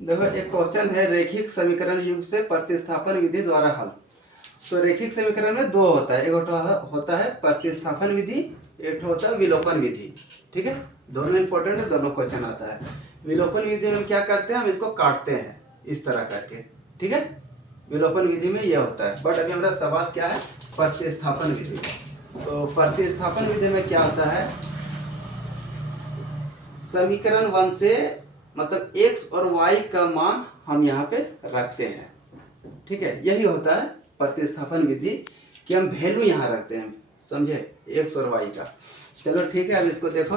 देखो एक क्वेश्चन है, रेखिक समीकरण युग से प्रतिस्थापन विधि द्वारा हल। तो रेखिक समीकरण में दो होता है, एक होता है प्रतिस्थापन विधि, एक होता है विलोपन विधि। ठीक है, दोनों इंपॉर्टेंट है, दोनों क्वेश्चन आता है। विलोपन विधि में हम क्या करते हैं, हम इसको काटते हैं इस तरह करके। ठीक है, विलोपन विधि में यह होता है। बट अभी हमारा सवाल क्या है, प्रतिस्थापन विधि। तो प्रतिस्थापन विधि में क्या होता है, समीकरण 1 से मतलब x और y का मान हम यहाँ पे रखते हैं। ठीक है, यही होता है प्रतिस्थापन विधि कि हम वैल्यू यहाँ रखते हैं, समझे, x और y का। चलो ठीक है, अब इसको देखो।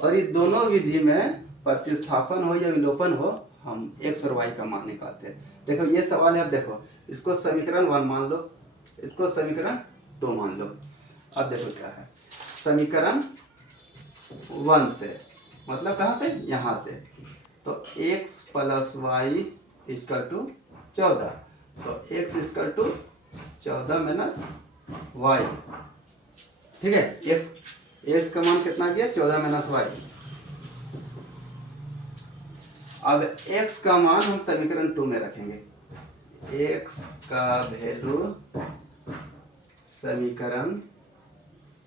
और इस दोनों विधि में प्रतिस्थापन हो या विलोपन हो, हम x और y का मान निकालते हैं। देखो ये सवाल है, अब देखो इसको समीकरण 1 मान लो, इसको समीकरण 2 मान लो। अब देखो क्या है, समीकरण 1 से मतलब कहाँ से, यहाँ से, तो x plus y equal to 14। तो x equal to 14 minus y. ठीक है, x का मान कितना गया, 14 माइनस वाई। अब x का मान हम समीकरण 2 में रखेंगे। x का वैल्यू समीकरण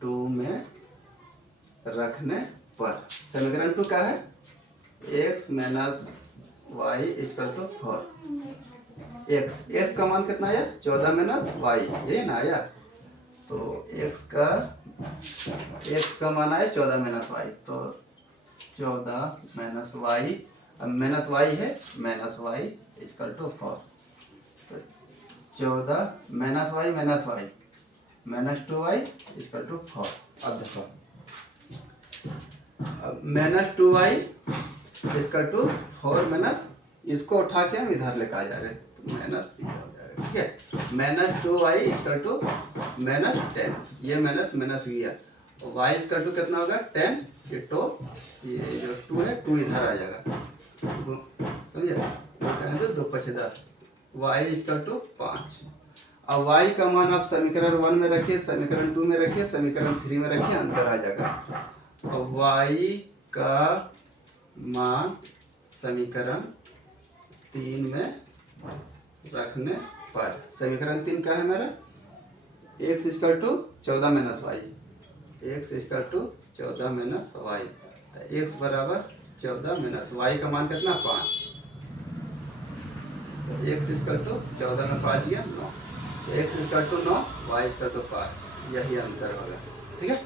2 में रखने पर, समीकरण 2 क्या है, x minus y equal to 4। x का मान कितना आया, 14 माइनस वाई, यही ना आया। तो x का मान आया 14 माइनस वाई, तो 14 माइनस वाई, अब माइनस वाई है, माइनस वाई इक्वल टू 4। तो 14 minus y minus 2y equal to 4। अब देखो, माइनस 2y इसका 4 माइनस, इसको उठा के हम इधर लेकर आ जा रहे हैं, तो माइनस ये हो जाएगा। ठीक है, माइनस 2y इसका माइनस 10, ये माइनस माइनस गया, y इसका कितना होगा 10, ये तो ये जो 2 है 2 इधर आ जाएगा, समझे, तो 2 5 10, y इसका 5। अब y का मान आप समीकरण 1 में रखिए, समीकरण 2 में रखिए, समीकरण 3 में रखिए, आंसर आ जाएगा। और y का मान समीकरण 3 में रखने पर, समीकरण 3 का है मेरा, x equal to 14 minus y, x equal to 14 minus y, x बराबर 14 माइनस वाई का मान कितना 5। तो x इक्वल टू 14 में 5 लिया 9, तो x equal to 9, y equal to 5, यही आंसर होगा। ठीक है।